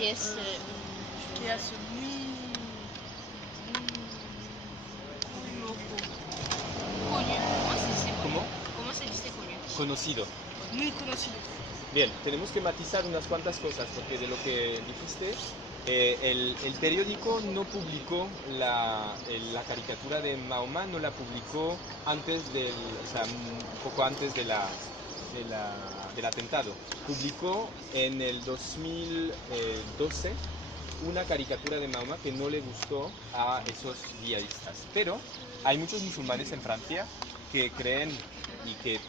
que es muy conocido. ¿Cómo? ¿Cómo se dice conocido? Conocido. Muy conocido. Bien, tenemos que matizar unas cuantas cosas, porque de lo que dijiste, el periódico no publicó la caricatura de Mahoma, no la publicó antes o sea, un poco antes del atentado. Publicó en el 2012 una caricatura de Mahoma que no le gustó a esos yihadistas. Pero hay muchos musulmanes en Francia que creen y que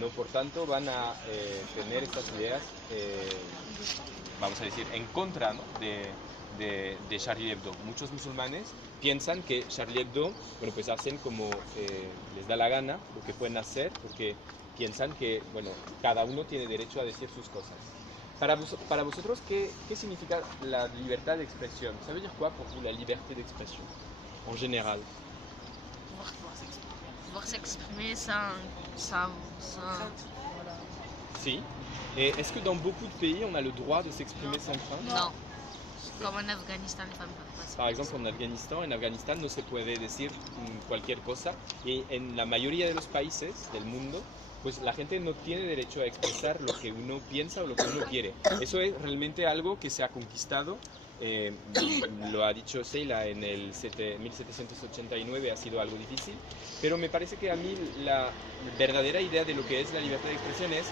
no por tanto van a tener estas ideas, vamos a decir, en contra, ¿no? de Charlie Hebdo. Muchos musulmanes piensan que Charlie Hebdo, bueno, pues hacen como les da la gana, lo que pueden hacer, porque piensan que, bueno, cada uno tiene derecho a decir sus cosas. Para vosotros, ¿qué significa la libertad de expresión? ¿Ça veut dire quoi pour vous la liberté d'expression, en général? Pouvoir s'exprimer sans voilà. Si. Et est-ce que dans beaucoup de pays, on a le droit de s'exprimer sans crainte? Non. Como en Afganistán tampoco. Par exemple, en Afganistán no se puede decir cualquier cosa, y en la mayoría de los países del mundo, pues la gente no tiene derecho a expresar lo que uno piensa o lo que uno quiere. Eso es realmente algo que se ha conquistado, lo ha dicho Sheila en el 1789, ha sido algo difícil, pero me parece que a mí la verdadera idea de lo que es la libertad de expresión es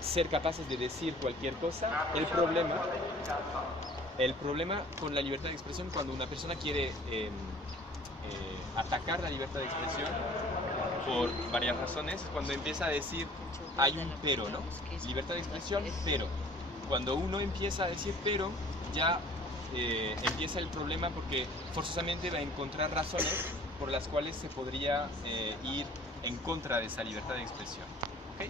ser capaces de decir cualquier cosa. El problema con la libertad de expresión, cuando una persona quiere atacar la libertad de expresión por varias razones, es cuando empieza a decir hay un pero, ¿no? Libertad de expresión, pero. Cuando uno empieza a decir pero, ya empieza el problema, porque forzosamente va a encontrar razones por las cuales se podría ir en contra de esa libertad de expresión.